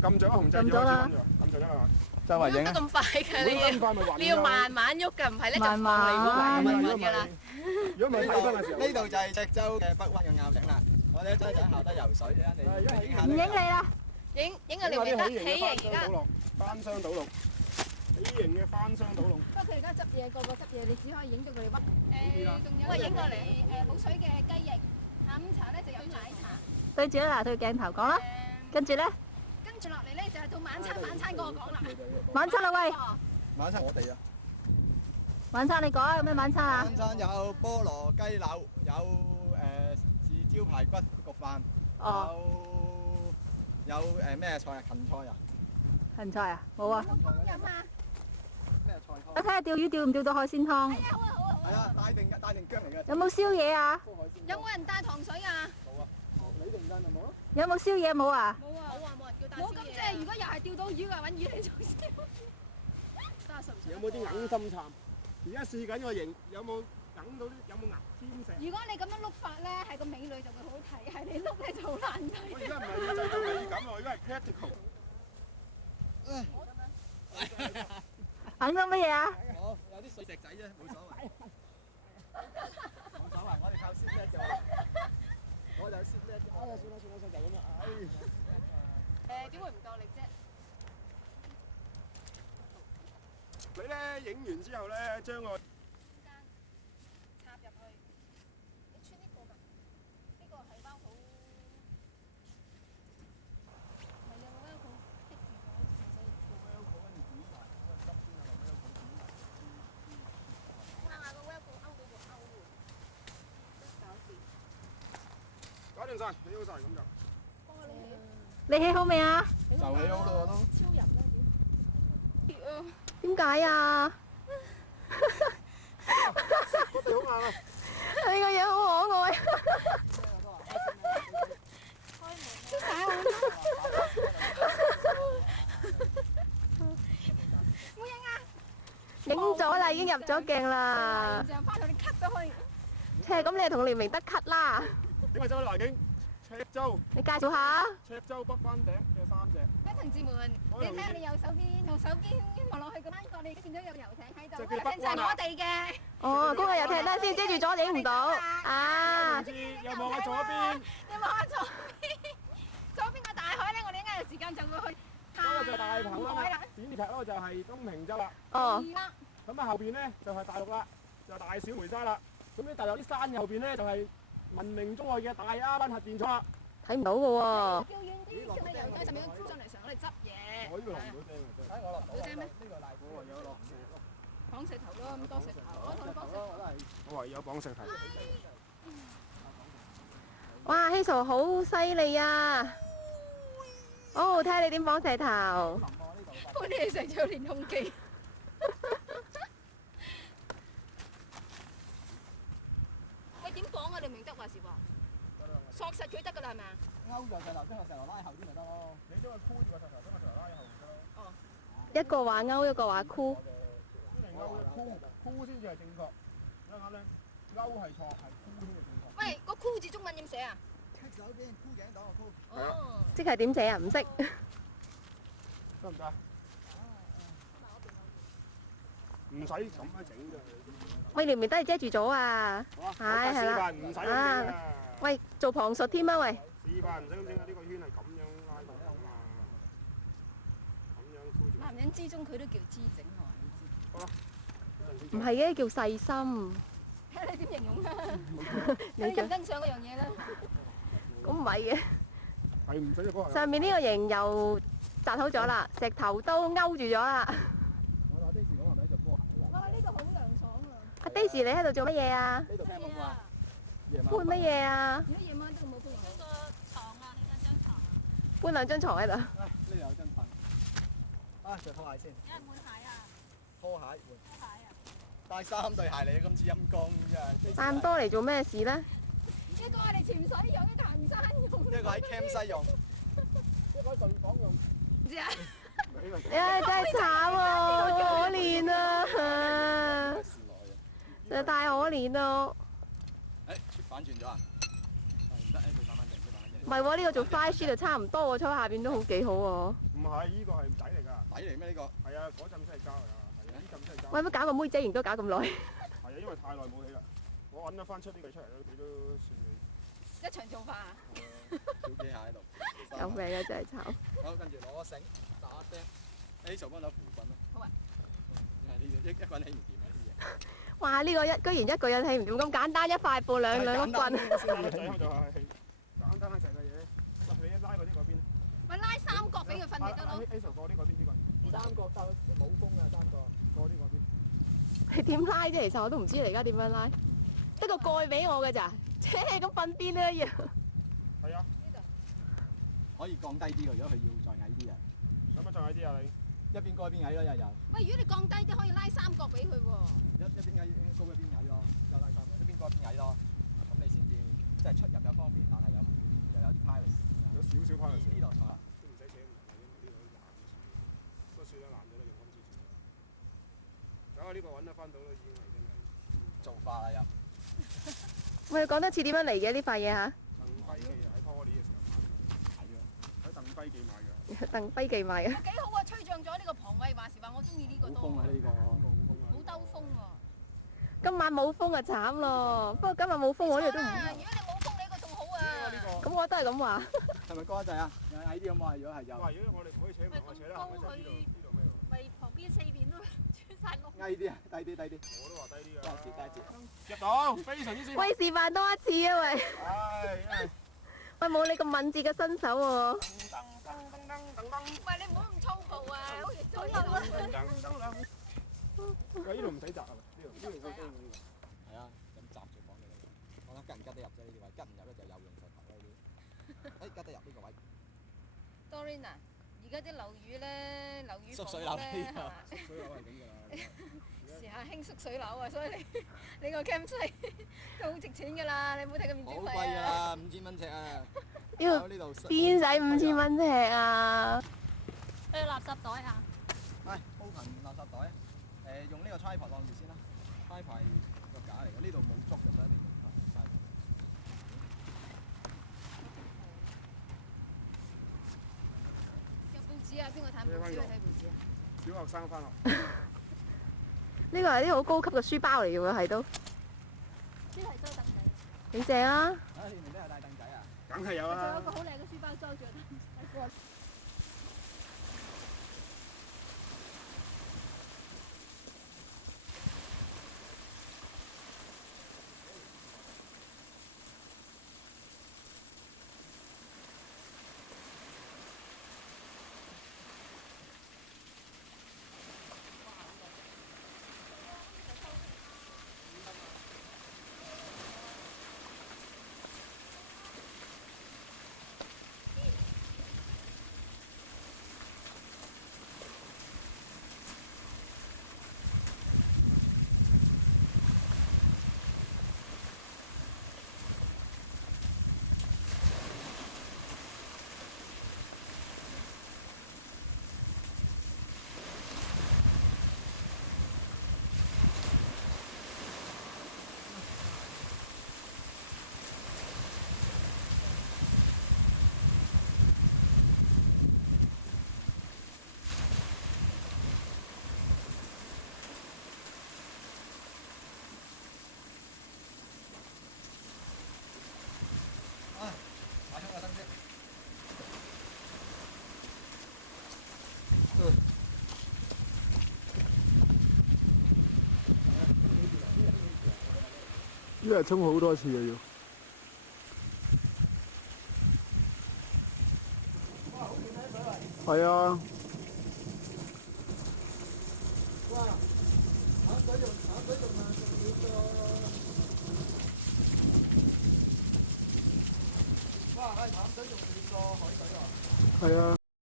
撳着紅掣撳咗啦，撳着啦。周圍影啊！咁快㗎你要慢慢喐㗎，唔係咧就慢慢嚟慢慢㗎啦。如果唔係睇翻嘅時候，呢度就係赤洲嘅北灣嘅坳井啦。我哋一陣喺下低游水，你影下。唔影你啦，影個你得起型而家。翻箱倒錄，起型嘅翻箱倒錄。不過佢而家執嘢，個個執嘢，你只可以影到佢哋屈。仲有喂影過嚟滷水嘅雞翼，下午茶咧就有奶茶。對住啦，嗱對鏡頭講啦，跟住咧跟住落嚟咧就係到晚餐嗰個講啦。晚餐啦喂，晚餐我哋啊！晚餐你講有咩晚餐啊？晚餐有菠蘿雞柳，有豉椒排骨焗飯，有咩菜啊？芹菜啊？芹菜啊？冇啊。飲啊！咩菜湯？我睇下釣魚釣唔釣到海鮮湯。好啊好啊好啊！係啊，帶定姜嚟嘅。有冇宵夜啊？有冇人帶糖水啊？冇啊，你定真係冇啊？有冇宵夜冇啊？冇啊！冇人叫大冇咁即係，如果又係釣到魚嘅，揾魚嚟做燒。有冇啲硬心杉？而家試緊個型，有冇硬到啲？有冇牙尖石？如果你咁樣碌法咧，係個美女就會好睇，係你碌咧就好難睇。我而家唔係要製造美感喎，而家係 practical。硬咗乜嘢啊？好，有啲碎石仔啫，冇所謂。冇所謂，我哋靠先叻就。我就先叻。哎呀，算啦，就咁啦。點會唔夠力啫？你咧影完之後咧，將個插入去，你穿呢個㗎？呢個係包好，唔係有個 velcro 棘住咗，所以啱下個 velcro 勾到個勾喎，搞掂晒，起好晒咁就。幫我拎起。你起好未啊？就起好啦都。超人咧點解啊？個地好硬啊！你個樣好可愛。點解啊？冇影啊！影咗啦，已經入咗鏡啦。就翻到你 cut 咗去。咁你同連明德 cut 啦。點解周啲環境？赤洲，你介紹下。赤洲北灣頂嘅3隻。各位同志們，你睇下你右手邊，用手機望落去個彎角，你見到有個遊艇喺度，就嗰個遊艇就係我哋嘅。哦，嗰個遊艇咧先遮住咗，影唔到。啊！同志又望下左邊，你望下左邊，左邊個大海咧，我哋一陣有時間就會去嗰個就係大鵬海啦。啦，展劇嗰個就係東平洲啦。哦。咁啊後邊咧就係大陸啦，就係大小梅沙啦。咁啲大陸啲山後邊咧就係聞名中外嘅大鴉灣核電廠啦。睇唔到嘅喎。叫遠啲，叫你遊艇上面都上嚟上嚟執嘢。我呢個落唔到聲嘅，睇我落唔到聲咩？呢個賴股啊，有落石咯。綁石頭咯，咁多石頭，我同你綁石頭。我唯有綁石頭。哇，Hazel 好犀利啊！哦，睇下你點綁石頭。搬啲嘢成咗練胸肌。喂，點綁啊？你明德話事話。索實佢得㗎啦，係咪啊？勾住石頭，將個石頭拉後啲咪得咯。你將佢箍住個石頭，將個石頭拉後唔得咯。哦。一個話勾，一個話箍。箍先至係正確。啱啱咧？勾係錯，係箍先至正確。喂，個箍字中文點寫啊？棘手邊，箍頸擋個箍。哦。即係點寫啊？唔識。得唔得？唔使咁樣整㗎。喂，連面都係遮住咗啊！係啦。唔使咁整啊！喂，做旁述添啊喂！示範唔使咁整啊！呢個圈係咁樣拉落啊嘛，咁樣箍住。男人之中佢都叫姿整喎，好啦，唔係嘅，叫細心。睇下你點形容啦。你認真上嗰樣嘢啦。咁唔係嘅。係唔使嗰上面呢個形又紮好咗啦，石頭都勾住咗啦。我話 Daisy 講話第一隻波鞋啦。哇！呢度好涼爽啊。阿 Daisy 你喺度做乜嘢啊？呢度聽乜話？夜晚。搬乜嘢啊？如果夜晚都冇搬。嗰個床啊，你間張床。搬兩張床喺度。呢度有張凳。啊，着拖鞋先。有人換鞋啊？拖鞋換。拖鞋啊？帶3對鞋嚟，今次陰公真係。帶咁多嚟做咩事咧？一個係嚟潛水用，一個行山用。一個喺 camp 西用，一個喺睡房用。唔知啊？真係慘喎，可憐啊！實在太可憐咯。誒，反轉咗啊？唔得，誒，你反翻正，反翻正。唔係喎，呢個做 fly sheet 就差唔多喎，坐喺下邊都好幾好喎。唔係，呢個係底嚟㗎。底嚟咩呢個？係啊，嗰陣先係膠嚟㗎。係啊，呢陣先係膠。喂，乜搞個妹仔型都搞咁耐？係啊，因為太耐冇起啦。我揾得翻出呢個出嚟都算你。一場做法啊！小機械喺度。救命啊！真係炒。好，跟住攞個繩打釘。誒，做幫手扶棍咯。好啊。因為呢一個人起唔掂啊啲嘢。哇！呢個居然一個人起唔掂咁簡單，一塊布兩個棍。先打得仔就係簡單成嘅嘢。嗱，你拉過呢個邊？咪拉三角俾佢瞓咪得咯。A 過呢個邊呢個？三角就冇風啊，三角。過呢個邊？你點拉啫？其實我都唔知你而家點樣拉，得個蓋俾我嘅咋？切咁瞓邊都一樣。係啊。可以降低啲喎，如果佢要再矮啲啊。使乜再矮啲啊你？一邊高一邊矮咯，又。喂，如果你降低啲，可以拉三角俾佢喎。一邊矮高一邊矮咯，又拉三角，一邊高一邊矮咯。咁你先至即係出入又方便，但係又有啲 privacy。有少少 privacy。呢度坐。都唔使扯咁難，因為呢度都難。不過算啦，難咗啦，用今次算。搞下呢個揾得翻到啦，已經係真係。做法啦又。喂，講多次點樣嚟嘅呢塊嘢嚇？鄧輝記喺拖呢嘅時候買嘅，喺鄧輝記買嘅。鄧輝記買嘅。幾好啊！吹漲咗呢個旁位，話時話我中意呢個多。好風啊呢個。好兜風喎。今晚冇風啊，慘咯！不過今日冇風，我哋都唔。如果你冇風，你呢個仲好啊。咁我都係咁話。係咪高一滯啊？又矮啲咁啊？如果係有。哇！如果我哋唔可以扯埋，我扯啦，我扯呢度咩喎？咪旁邊四邊都穿晒屋。矮啲啊，低啲低啲。我都話低啲㗎。低一截低一截。入到，非常之舒服。喂，示範多一次啊喂！唉，喂，冇你咁敏捷嘅身手喎。喂，你唔好咁粗暴啊，好似左右啊。喂，呢度唔使閘啊？呢度高高呢個。係啊，咁閘住講嘅呢個。我諗吉唔吉得入啫呢啲位，吉唔入咧就有用就頭呢啲。誒，吉得入呢個位。Dorina，而家啲樓宇咧，樓宇縮水樓咧，呢個。縮水樓係咁㗎啦。時下興縮水樓啊，所以你個 campsite 都好值錢㗎啦，你唔好睇咁面積好費貴㗎啦，5000蚊尺啊！呢度邊使5000蚊尺啊？你垃圾袋啊？係open垃圾袋，用呢個 tripod 晾住先啦。tripod 個架嚟嘅，呢度冇竹就唔一定用 tripod。有報紙啊？邊個睇報紙去睇報紙啊？小學生翻學。呢個係啲好高級嘅書包嚟嘅喎，係都。呢個係周凳仔。幾正啊！啊，你哋都有帶凳仔啊？梗係有仲有啦。個好靚嘅書包裝住個。打開個燈先。一日沖好多次啊要。係啊。哇！淡水仲慢仲要多。哇！淡水仲要過海水喎。係啊。